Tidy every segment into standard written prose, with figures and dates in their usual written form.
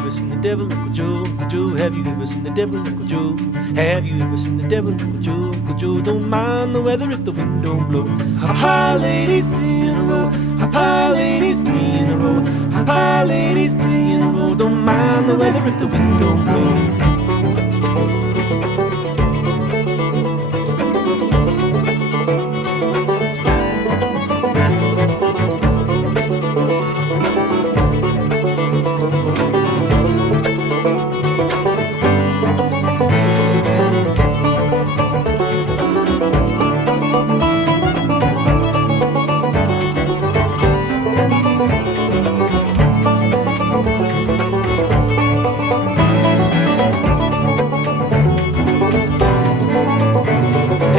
ever seen the devil, Uncle Joe? Uncle Joe, have you ever seen the devil, Uncle Joe? Have you ever seen the devil, Uncle Joe? Uncle Joe, don't mind the weather if the wind don't blow. Hop high, ladies, 3 in a row. Hop high, ladies, 3 in a row. Hop high, ladies, 3 in a row. Don't mind the weather if the wind don't blow.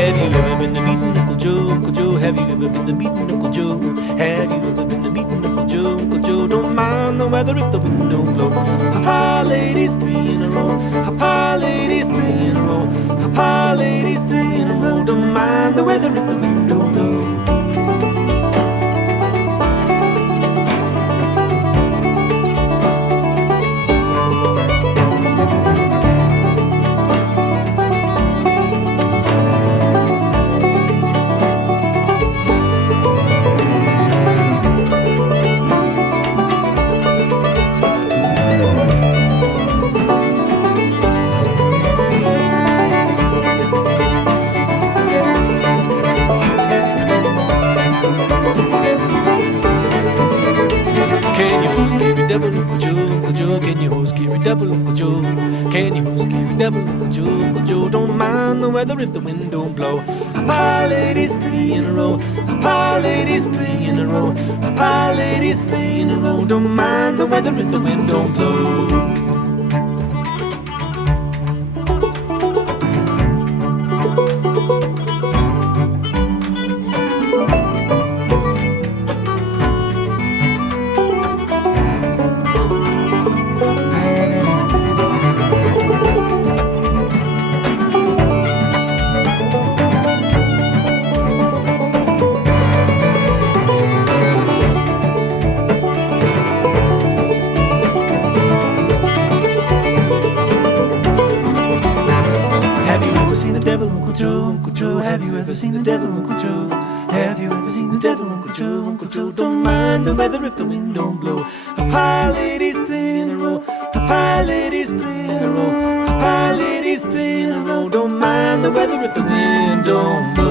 Have you ever been to meeting Uncle Joe? Uncle Joe, have you ever been to meeting Uncle Joe? Have you ever been to meeting Uncle Joe? Uncle Joe, don't mind the weather if the wind don't blow. Hop high, ladies, 3 in a row. Hop high, ladies, 3 in a row. Hop high, ladies, 3 in a row. Don't mind the weather if the wind don't blow. Can you hold scary double, Uncle Joe? Uncle Joe, can you hold scary double, Uncle Joe? Can you hold scary double, Uncle Joe? Uncle Joe, don't mind the weather if the wind don't blow. Hop high, ladies, 3 in a row. Hop high, ladies, 3 in a row. Hop high, ladies, 3 in a row. Don't mind the weather if the wind don't blow. Have you ever seen the devil, Uncle Joe? Uncle Joe, have you ever seen the devil, Uncle Joe? Have you ever seen the devil, Uncle Joe? Uncle Joe, don't mind the weather if the wind don't blow. Hop high, ladies, 3 in a row. Hop high, ladies, 3 in a row. Hop high, ladies, 3 in a row. Don't mind the weather if the wind don't blow.